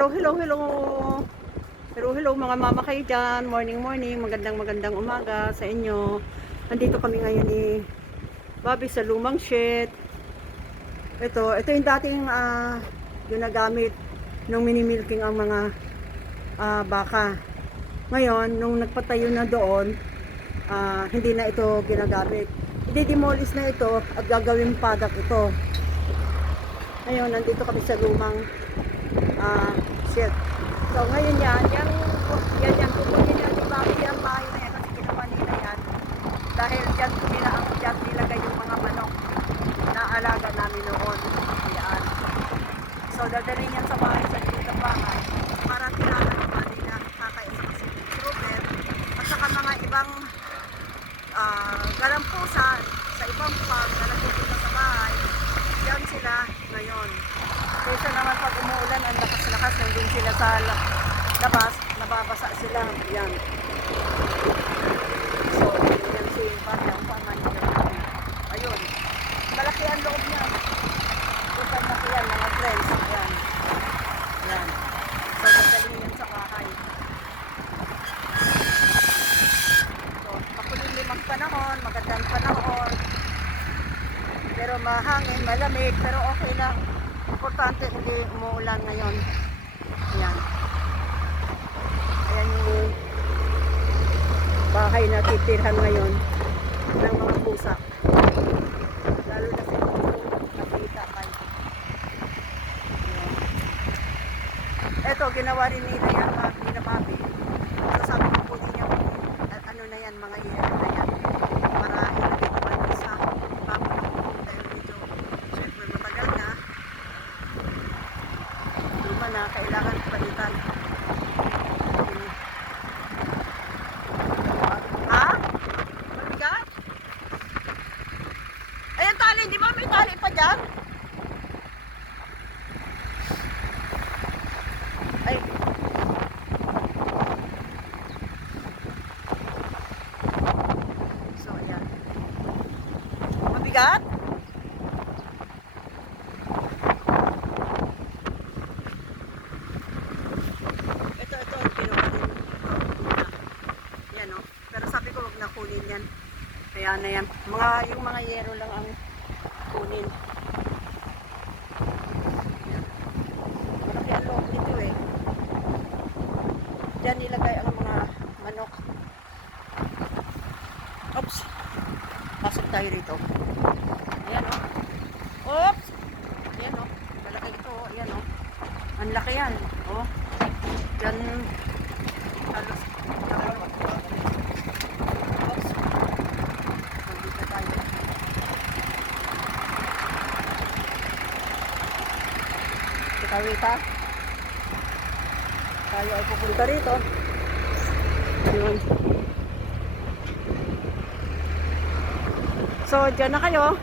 Hello, hello, hello. Hello, hello mga mama kayo dyan. Morning, morning. Magandang umaga sa inyo. Nandito kami ngayon ni Bobby sa lumang shed. Ito yung dating ginagamit nung minimilking ang mga baka. Ngayon, nung nagpatayo na doon, hindi na ito ginagamit. I-demolish na ito at gagawin padak ito. Ngayon, nandito kami sa lumang shed. So, ngayon yan, kukunin niya ni Bobby ang bahay na yan kasi ginawa nila yan. Dahil dyan nilagay yung mga manok na alaga namin noon. Yan. So, dadalhin yan sa bahay, sa likod ng bahay para tirahan naman nila kaka-specific trooper at saka mga ibang galampusa sa ibang farm na nagpupunta sa bahay. Yan sila ngayon. Kaysa naman pag umuulan, ang lakas-lakas, nandun sila sa labas, nababasa sila. Yan. So, yan si Pati, ang pamanila namin. Ayun. Malaki ang loob niya. Tutan na yan, mga friends. Yan. Yan. So, dadalhin yan sa bahay. So, makulimang panahon, magandang panahon. Pero mahangin, malamig, pero okay lang. Importante hindi umuulan ngayon. Ayan. Ayan yung bahay na titirhan ngayon ng mga pusa. Lalo na sa nakita kayo. Ito, ginawa rin nila yan, nila Bobby. So sabi ko po din yung ano na yan, mga hihero na yan. Para ilagay naman sa bago na po dahil medyo syempre matagal na. Na kailangan palitan. Ha? Mabigat? Ayan tali, di ba may tali pa dyan? Ay. So, ayan. Mabigat? Kunin yan. Kaya na yan. Yung mga yero lang ang kunin. Yan. Malaki ang loob nito eh. Diyan nilagay ang mga manok. Oops. Pasok tayo rito. Ayan o. Oops. Ayan o. Malaki ito o. Ayan o. Ang laki yan. O. Diyan. Halos. Kawita. Tayo ay pupunta rito. Yun. So, dyan na kayo.